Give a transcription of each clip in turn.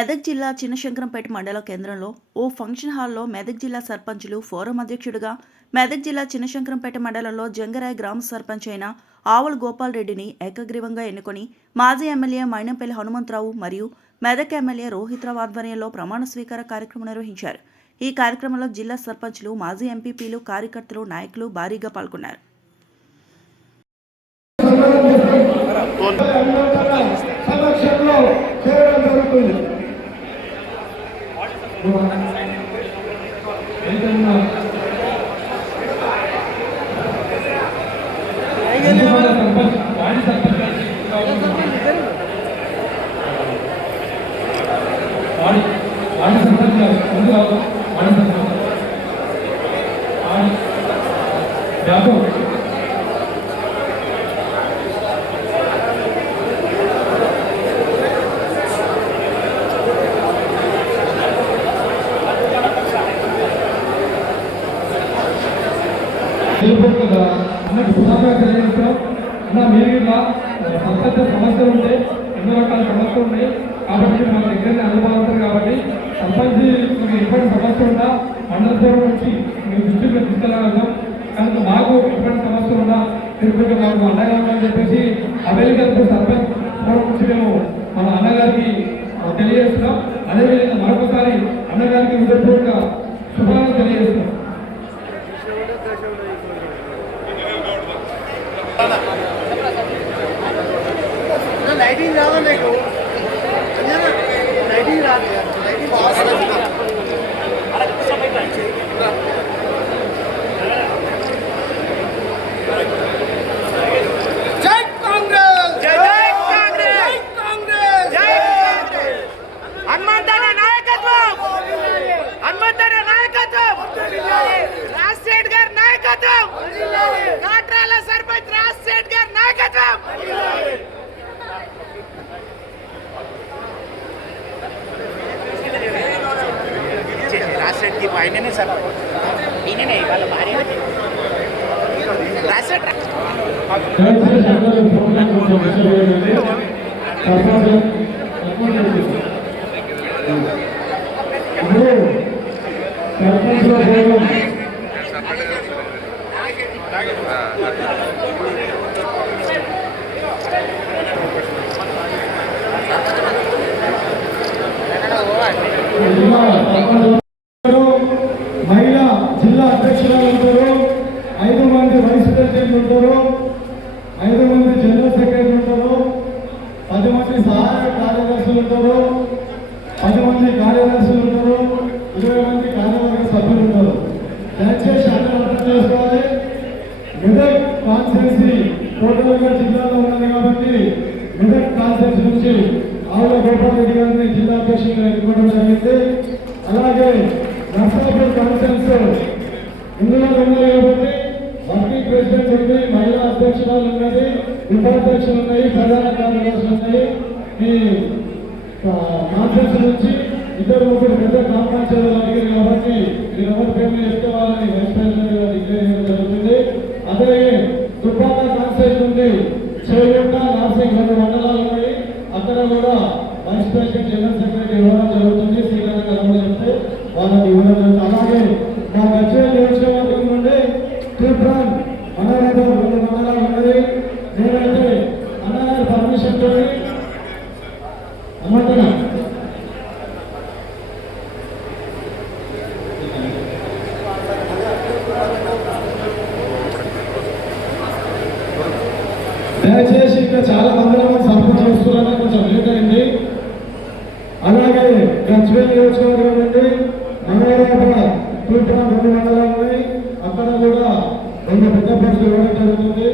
మెదక్ జిల్లా చిన్నశంకరంపేట మండల కేంద్రంలో ఓ ఫంక్షన్ హాల్లో మెదక్ జిల్లా సర్పంచులు ఫోరం అధ్యక్షుడిగా మెదక్ జిల్లా చిన్నశంకరంపేట మండలంలో జంగరాయ్ గ్రామ సర్పంచ్ అయిన ఆవుల గోపాల్ రెడ్డిని ఏకగ్రీవంగా ఎన్నుకొని మాజీ ఎమ్మెల్యే మైనంపల్లి హనుమంతరావు మరియు మెదక్ ఎమ్మెల్యే రోహిత్రావు ఆధ్వర్యంలో ప్రమాణ స్వీకార కార్యక్రమం నిర్వహించారు. ఈ కార్యక్రమంలో జిల్లా సర్పంచులు, మాజీ ఎంపీపీలు, కార్యకర్తలు, నాయకులు భారీగా పాల్గొన్నారు. సమస్యలు ఉంటాయి, ఎన్నో రకాల సమస్యలు ఉన్నాయి కాబట్టి మన దగ్గరనే అనుభవం కాబట్టి సర్పంచ్ ఎటువంటి సమస్య ఉన్నా మండల సేవ నుంచి మేము దృష్టిలో తీసుకెళ్ళగలుగుతాం. కనుక మాకు ఎటువంటి సమస్య ఉన్నా తిరుపతి మాకు అన్నగారు అని చెప్పేసి అమెరికా సర్పంచ్ ఫోరం నుంచి మేము మన అన్నగారికి తెలియజేస్తున్నాం. అదేవిధంగా మరొకసారి అన్నగారికి హృదయపూర్వక శుభాలను తెలియజేస్తున్నాం. लाइटिंग ज़्यादा नहीं को लाइटिंग रात है जय कांग्रेस जय कांग्रेस जय कांग्रेस जय हनुमंतने नायकत्वम हनुमंतने नायकत्वम राजशेठ गारी नायकत्वम काट्राला सरपंच राजशेठ गारी नायकत्वम राजशेठ की भाई ने सर इन्हें नहीं वाला भारी राजशेठ మహిళా జిల్లా అధ్యక్షురాలు ఉంటారు, 5 మంది వైస్ ప్రెసిడెంట్ ఉంటారు, 5 మంది జనరల్ సెక్రటరీ ఉంటారు, 10 మంది సహాయ కార్యదర్శులు ఉంటారు, 10 మంది కార్యదర్శులు ఉంటారు, 20 మంది కార్యవర్గ సభ్యులు ఉంటారు. దయచేసి అందరూ అర్థం చేసుకోవాలి. మెదక్ కాన్స్టిట్యున్సీ టోటల్గా జిల్లాలో ఉన్నది కాబట్టి మెదక్ కాన్స్టిట్యున్సీ నుంచి ఆవుల గోపాల్ రెడ్డి గారిని జిల్లా అధ్యక్షులుగా ఎన్నుకోవడం జరిగింది. అలాగే నర్సాపూర్ కాన్ఫరెన్స్ ఇందులో ఉన్నాయి కాబట్టి వర్కింగ్ ప్రెసిడెంట్ ఉంది, మహిళా అధ్యక్షురాలు ఉన్నది, ఉపాధ్యక్షులు ఉన్నాయి, ప్రధాన కార్యదర్శులు ఉన్నాయి. ఈ కాన్ఫరెన్స్ నుంచి 2-3 పెద్ద కాన్ఫరెన్స్లు అడిగారు కాబట్టి మీరు ఎవరి పేర్లు చేసుకోవాలని వైస్ ప్రెసిడెంట్ గారు డిక్లేర్ చేయడం జరుగుతుంది. అలాగే దుబ్బాక కాన్ఫరెన్స్ నుండి చేయూట, నార్సింగ్ 2 మండలాలు ఉన్నాయి. అక్కడ కూడా వైస్ ప్రెసిడెంట్, జనరల్ సెక్రటరీ ఇవ్వడం జరుగుతుంది. శ్రీకాంత్ గారు చెప్తే వాళ్ళకి ఇవ్వడం జరుగుతుంది. అలాగే మా గజ్వేల్ నియోజకవర్గం నుండి తూప్రాన్ అన్నగారు 2 మండలాలు ఉన్నది. నేనైతే అన్నగారి పర్మిషన్ తోటి అమ్మంటున్నా. దయచేసి ఇక్కడ చాలా మంది సర్పంచ్ చేస్తున్నారని కొంచెం లేట్ అయింది. అలాగే గజ్వేల్ నియోజకవర్గం నుండి మంగళవారం తూర్పురాన్ 2 మండలాలు ఉన్నాయి. అక్కడ కూడా 2 పెద్ద పక్షులు ఇవ్వడం జరుగుతుంది.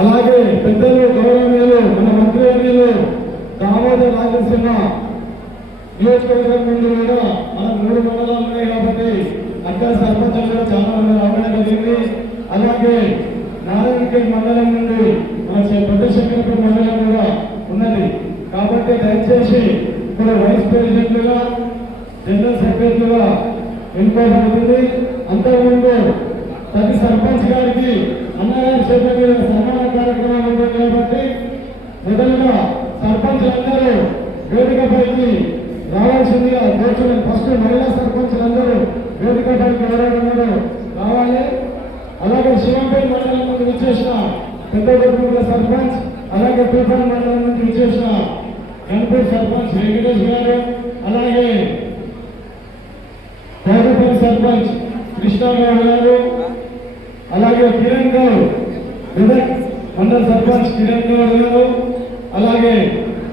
అలాగే పెద్దలు గౌరవనీయులు మన మంత్రి వర్యులు దామోదర్ రాజసింహ నియోజకవర్గం నుండి కూడా మన 3 మండలాలు ఉన్నాయి కాబట్టి అక్కడ సర్పంచులు కూడా చాలా మంది రావడం జరిగింది. అలాగే నారాయణఖేడ్ మండలం నుండి మన పెద్ద శంకరపేట మండలం కూడా ఉన్నది కాబట్టి దయచేసి ఇక్కడ వైస్ ప్రెసిడెంట్లుగా, జనరల్ సెక్రటరీగా ఎన్నుకోబడుతుంది. అంతకుముందు ప్రతి సర్పంచ్ గారికి అన్నగారి చేత మీద సన్మాన కార్యక్రమాలు ఉంటాయి కాబట్టి మొదలుగా సర్పంచ్లందరూ వేదికపైకి రావాల్సిందిగా కోరుచున్నాను. ఫస్ట్ మహిళా సర్పంచ్లందరూ వేదికపైకి ఎవరైనా రావాలి. అలాగే శివంపేట మండలం నుండి విచ్చేసిన పెద్దగొడ్డూరు సర్పంచ్, అలాగే పీపల్ మండలం నుండి విచ్చేసిన గణపూర్ సర్పంచ్ వెంకటేష్ గారు, అలాగే కోటపల్లి సర్పంచ్ కృష్ణారావు గారు, అలాగే కిరణ్ గౌడ్ మెదక్ మండల సర్పంచ్ కిరణ్ గౌడ్ గారు, అలాగే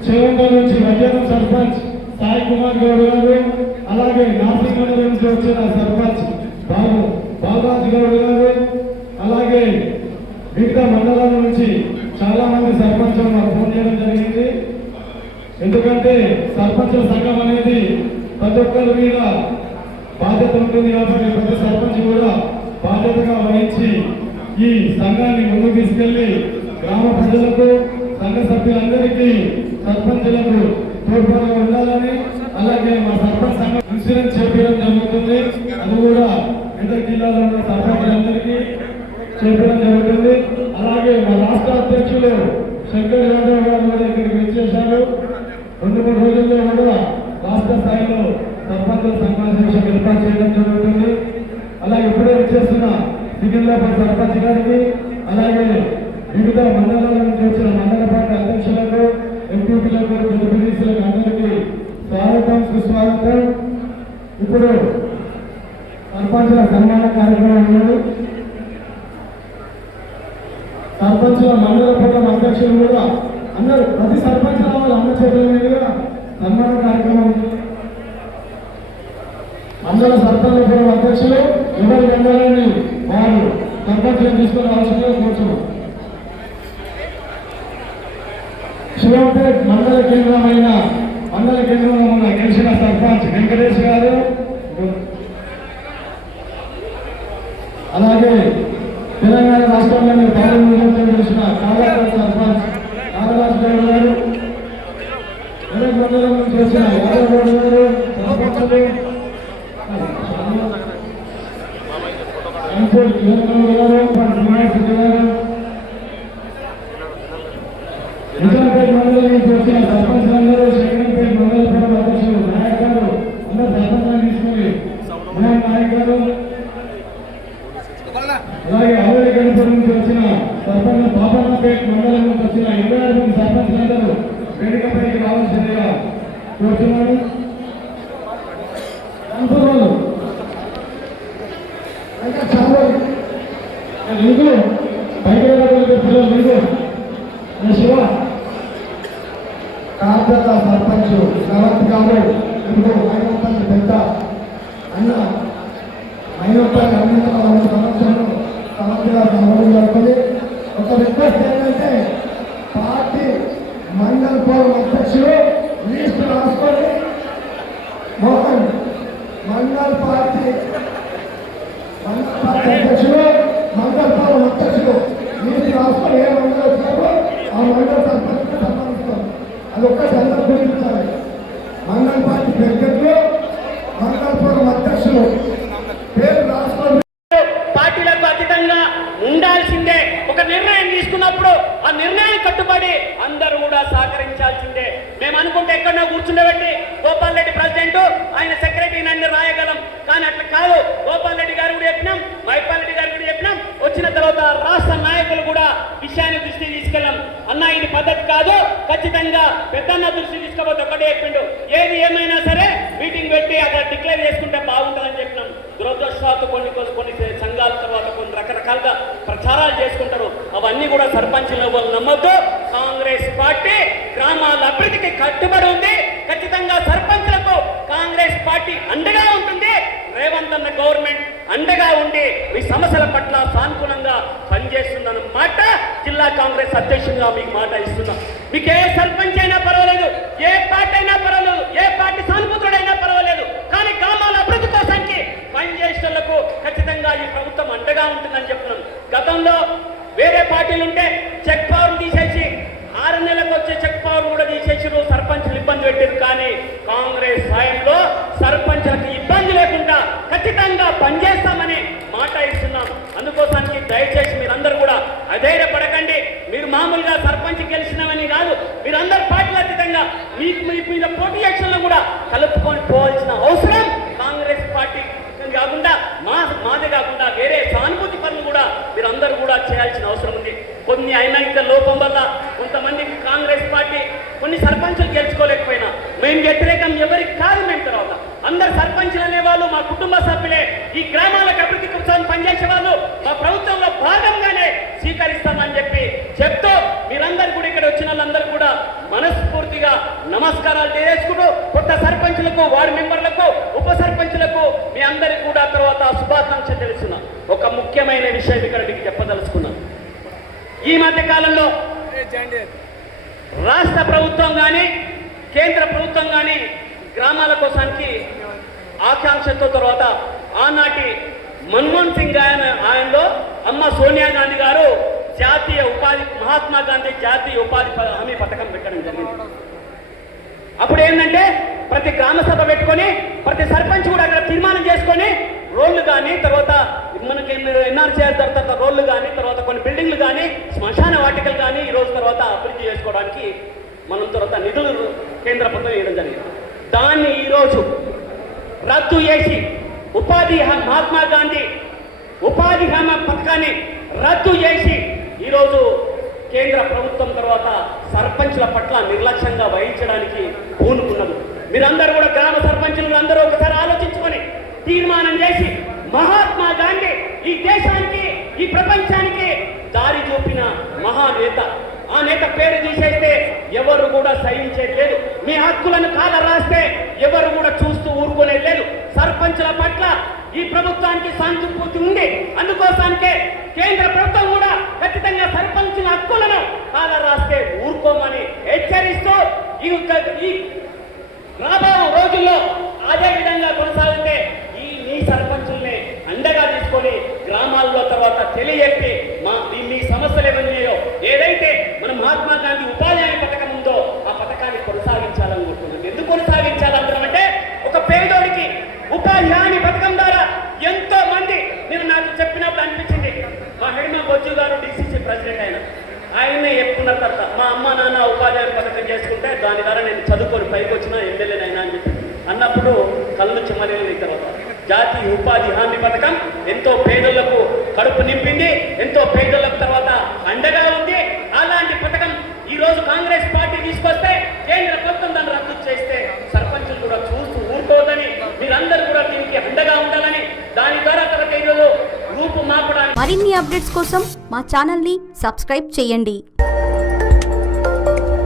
చెవంట నుంచి మధ్యాహ్నం సర్పంచ్ సాయి కుమార్ గౌడ్ గారు, అలాగే నాసిక్ నుంచి వచ్చిన సర్పంచ్ బాలరాజు గౌడ్ గారు, అలాగే మిగతా మండలాల నుంచి చాలా మంది సర్పంచులు మాకు ఫోన్ చేయడం జరిగింది. ఎందుకంటే సర్పంచుల సంఘం అనేది ప్రతి ఒక్కరి మీద బాధ్యత ఉంటుంది కాబట్టి ప్రతి సర్పంచ్ కూడా బాధ్యతగా వహించి ఈ సంఘాన్ని ముందుకు తీసుకెళ్లి గ్రామ ప్రజలకు సంఘ సభ్యులందరికీ సర్పంచులకు తోడ్పాటుగా ఉండాలని, అలాగే మా సర్పంచ్ సంఘం ఇన్సూరెన్స్ చేపించడం జరుగుతుంది. అది కూడా మెదక్ జిల్లాలో ఉన్న సర్పంచులందరికీ చేపడం జరుగుతుంది. అలాగే మా రాష్ట్ర అధ్యక్షులు శంకర్ యాదవ్ గారు కూడా ఇక్కడికి వచ్చేశారు. 2-3 రోజుల్లో కూడా రాష్ట్ర స్థాయిలో సర్పంచుల సమావేశం ఏర్పాటు చేయడం జరుగుతుంది. అలాగే ఇప్పుడే వచ్చేస్తున్న సికింద్రాబాద్ సర్పంచ్ గారికి, అలాగే వివిధ మండలాల నుంచి వచ్చిన మండల పార్టీ అధ్యక్షులకు, ఎంపీపీలకు, జడ్పీటీసీలకు అందరికీ స్వాగతం సుస్వాగతం. ఇప్పుడు సర్పంచుల సన్మాన కార్యక్రమం ఉన్నది. సర్పంచుల మండల పట్టణ అధ్యక్షులు కూడా అందరూ ప్రతి సర్పంచ్ రావాలి. అన్న చేతుల మీదుగా సన్మాన కార్యక్రమం ఉంది. మండల సర్పంచ్ పట్టణ అధ్యక్షులు ఎవరి మండలాన్ని వారు సర్పంచులు తీసుకుని రావాల్సిందిగా కోరుతున్నాం. శివంపేట్ మండల కేంద్రంలో ఉన్న గెలిచిన సర్పంచ్ వెంకటేష్ గారు, అలాగే తెలంగాణ రాష్ట్రంలోని పార్లమెంట్ గెలిచిన కాళాపూర్ సర్పంచ్ నాగరాజు గౌడ్ గారు, మెదక్ మండలం నుంచి వచ్చిన యాదవ్ గౌడ్ గారు, సర్పంచులు కిరణ్ గారు, శ్రీనివాస్ గారు, నిజాంపేట మండలం నుంచి వచ్చిన సర్పంచ్లందరూ, శంకరంపేట మండల పట్టణ అధ్యక్షులు నాయక్ గారు, అందరూ సర్పంచాన్ని తీసుకుని నాయక్ గారు, అలాగే ఆవిడ గణపతి నుంచి వచ్చిన సర్పంచ్ బాబన్నపేట మండలం నుంచి వచ్చిన 26 మంది సర్పంచ్లందరూ వేదికపైకి రావాల్సిందిగా కోరుతున్నాను. గణపతులు చాలా మీకు బయట పిల్లలు శివ కార్పేట సర్పంచ్ శ్రవంత్ గారు ఇప్పుడు మైనపల్లి పెద్ద అన్న మైనపల్లి అన్ని సమస్యలు సమస్యగా జరుగుతుంది. ఒక రిక్వెస్ట్ ఏంటంటే పార్టీ మండల ఫోరం అధ్యక్షులు లిస్టు రాసుకొని మోహన్ మండల పార్టీ అధ్యక్షులు మండల ఫోరం అధ్యక్షులు లిస్టు రాసుకొని ఏ మండలం వచ్చారో ఆ మండల సర్పంచ్ సంబంధిస్తారు. అది ఒక్కటి అందరూ గుర్తించాలి. మండల పార్టీ అధ్యక్షులు మండల ఫోరం అధ్యక్షులు పేరు రాసుకొని పార్టీలకు అతీతంగా ఉండాల్సిందే. ఒక నిర్ణయం తీసుకున్నప్పుడు ఆ నిర్ణయం కట్టుబడి అందరూ కూడా సహకరించాల్సిందే. మేము అనుకుంటే ఎక్కడో కూర్చుండబెట్టి గోపాల్ రెడ్డి ప్రెసిడెంట్, ఆయన సెక్రటరీని అన్ని రాయగలం. కానీ అట్లా కాదు. గోపాల్ రెడ్డి గారు కూడా చెప్పినాం, మైపాల్ రెడ్డి గారు కూడా చెప్పినాం. వచ్చిన తర్వాత రాష్ట్ర నాయకులు కూడా విషయాన్ని దృష్టికి తీసుకెళ్ళాం. అన్న ఇది పద్ధతి కాదు, ఖచ్చితంగా పెద్దన్న దృష్టి తీసుకోబోతే ఒకటే చెప్పిండు, ఏది ఏమైనా సరే మీటింగ్ పెట్టి అక్కడ డిక్లేర్ చేసుకుంటే బాగుంటుందని చెప్పినాం. దురదృష్టవశాత్తు కొన్ని సంఘాల తర్వాత కొన్ని రకరకాలుగా ప్రచారాలు చేసుకుంటారు. అవన్నీ కూడా సర్పంచులు నమ్మొద్దు. కాంగ్రెస్ పార్టీ గ్రామాల అభివృద్ధికి కట్టుబడి ఉంది. ఖచ్చితంగా సర్పంచులకు కాంగ్రెస్ పార్టీ అండగా ఉంటుంది. రేవంత్ అన్న గవర్నమెంట్ అండగా ఉండి మీ సమస్యల పట్ల సానుకూలంగా పనిచేస్తుందన్న మాట జిల్లా కాంగ్రెస్ అధ్యక్షుడిగా మీకు మాట ఇస్తున్నా. మీకు ఏ సర్పంచ్ అయినా పర్వాలేదు, ఏ పార్టీ అయినా పర్వాలేదు, ఏ పార్టీ సానుభూతుడైనా పర్వాలేదు, కానీ గ్రామాల అభివృద్ధి కోసానికి పనిచేసేందుకు ఖచ్చితంగా ఈ ప్రభుత్వం అండగా ఉంటుందని చెప్తున్నాం. గతంలో వేరే పార్టీలు ఉంటే చెక్ పవర్ తీసేసి 6 నెలలకు వచ్చే చెక్ పవర్ కూడా తీసేసారు, సర్పంచులు ఇబ్బంది పెట్టారు. కానీ కాంగ్రెస్ సాయంలో సర్పంచులకు ఇబ్బంది లేకుండా ఖచ్చితంగా పనిచేస్తామని మాట ఇస్తున్నాం. అందుకోసానికి దయచేసి మీరందరూ కూడా అధైర్యపడకండి. మీరు మామూలుగా సర్పంచ్ గెలిచినామని కాదు, మీరందరూ పార్టీల అతీతంగా మీకు మీద పోటీ యాక్షన్లో కూడా కలుపుకొని పోవాల్సిన అవసరం కాంగ్రెస్ పార్టీ కాకుండా మాదే కాకుండా వేరే సానుభూతి పనులు కూడా మీరందరూ కూడా చేయాల్సిన అవసరం ఉంది. కొన్ని ఐనైక లోపం వల్ల కొంతమంది కాంగ్రెస్ పార్టీ కొన్ని సర్పంచులు గెలుచుకోలేకపోయినా మేము వ్యతిరేకం ఎవరికి కాదు. మేము తర్వాత అందరు సర్పంచులు అనేవాళ్ళు మా కుటుంబ సభ్యులే, ఈ గ్రామాలకు అభివృద్ధి కోసం పనిచేసే వాళ్ళు మా ప్రభుత్వంలో భాగంగానే స్వీకరిస్తామని చెప్తూ మీరందరూ కూడా ఇక్కడ వచ్చిన వాళ్ళందరూ కూడా మనస్ఫూర్తిగా నమస్కారాలు తెలియజేసుకుంటూ కొత్త సర్పంచులకు, వార్డు మెంబర్లకు, ఉప సర్పంచులకు మీ అందరికీ కూడా తర్వాత శుభాకాంక్షలు తెలుస్తున్నా. ఒక ముఖ్యమైన విషయం ఇక్కడ మీకు చెప్పదలుచుకున్నాను. ఈ మధ్య కాలంలో రాష్ట్ర ప్రభుత్వం కానీ కేంద్ర ప్రభుత్వం కానీ గ్రామాల కోసానికి ఆకాంక్షతో తర్వాత ఆనాటి మన్మోహన్ సింగ్ ఆయనలో అమ్మ సోనియా గాంధీ గారు జాతీయ ఉపాధి మహాత్మా గాంధీ జాతీయ ఉపాధి హామీ పథకం పెట్టడం జరిగింది. అప్పుడు ఏంటంటే ప్రతి గ్రామ సభ పెట్టుకొని ప్రతి సర్పంచ్ కూడా అక్కడ తీర్మానం చేసుకొని రోడ్లు కానీ తర్వాత మనకి ఎన్ఆర్సీఆర్ తర్వాత రోడ్లు కానీ తర్వాత కొన్ని బిల్డింగ్లు కానీ శ్మశాన వాటికలు కానీ ఈరోజు తర్వాత అభివృద్ధి చేసుకోవడానికి మనం తర్వాత నిధులు కేంద్ర ప్రభుత్వం ఇవ్వడం జరిగింది. దాన్ని ఈరోజు రద్దు చేసి మహాత్మా గాంధీ ఉపాధి హామీ పథకాన్ని రద్దు చేసి ఈరోజు కేంద్ర ప్రభుత్వం తర్వాత సర్పంచుల పట్ల నిర్లక్ష్యంగా వహించడానికి పూనుకున్నది. మీరందరూ కూడా గ్రామ సర్పంచులు అందరూ ఒకసారి ఆలోచించుకొని తీర్మానం చేసి మహాత్మా గాంధీ ఈ దేశానికి ఈ ప్రపంచానికి దారి చూపిన మహానేత, ఆ నేత పేరు తీసేస్తే ఎవరు కూడా సహించేది లేదు. మీ హక్కులను కాల రాస్తే ఎవరు కూడా చూస్తూ ఊరుకునేది లేదు. సర్పంచుల పట్ల ఈ ప్రభుత్వానికి సానుభూతి ఉంది. అందుకోసానికే కేంద్ర ప్రభుత్వం కూడా ఖచ్చితంగా సర్పంచుల హక్కులను కాల రాస్తే ఊరుకోమని హెచ్చరిస్తూ ఈ రాబో రోజుల్లో అదే విధంగా కొనసాగితే మీ సర్పంచుల్ని అండగా తీసుకొని గ్రామాల్లో తర్వాత తెలియజెప్పి మీ సమస్యలు ఏమన్నాయో ఏదైతే మన మహాత్మా గాంధీ ఉపాధి హామీ పథకం ఉందో ఆ పథకాన్ని కొనసాగించాలనుకుంటున్నాం. ఎందుకు కొనసాగించాలంటున్నామంటే ఒక పేదోడికి ఉపాధి హామీ పథకం ద్వారా ఎంతో మంది నేను నాకు చెప్పినప్పుడు అనిపించింది. మా హెడ్మా బొజ్జు గారు డిసిసి ప్రెసిడెంట్ ఆయనే చెప్పుకున్న తర్వాత మా అమ్మ నాన్న ఉపాధి హామీ పథకం చేసుకుంటే దాని ద్వారా నేను చదువుకొని పైకి వచ్చిన ఎమ్మెల్యేనైనా అని చెప్పి అన్నప్పుడు కళ్ళు చెమ్మలేని తర్వాత జాతీయ ఉపాధి హామీ పథకం ఎంతో పేదలకు కడుపు నింపింది, ఎంతో పేదలకు తర్వాత అండగా ఉంది. అలాంటి పథకం ఈరోజు కాంగ్రెస్ పార్టీ తీసుకొస్తే కేంద్ర ప్రభుత్వం దాన్ని రద్దు చేస్తే సర్పంచులు కూడా చూస్తూ ఊరుకోవద్దని మీరందరూ కూడా దీనికి అండగా ఉండాలని దాని ద్వారా తర్వాత ఈరోజు రూపు మార్పడానికి మరిన్ని అప్డేట్స్ కోసం మా ఛానల్ని సబ్స్క్రైబ్ చేయండి.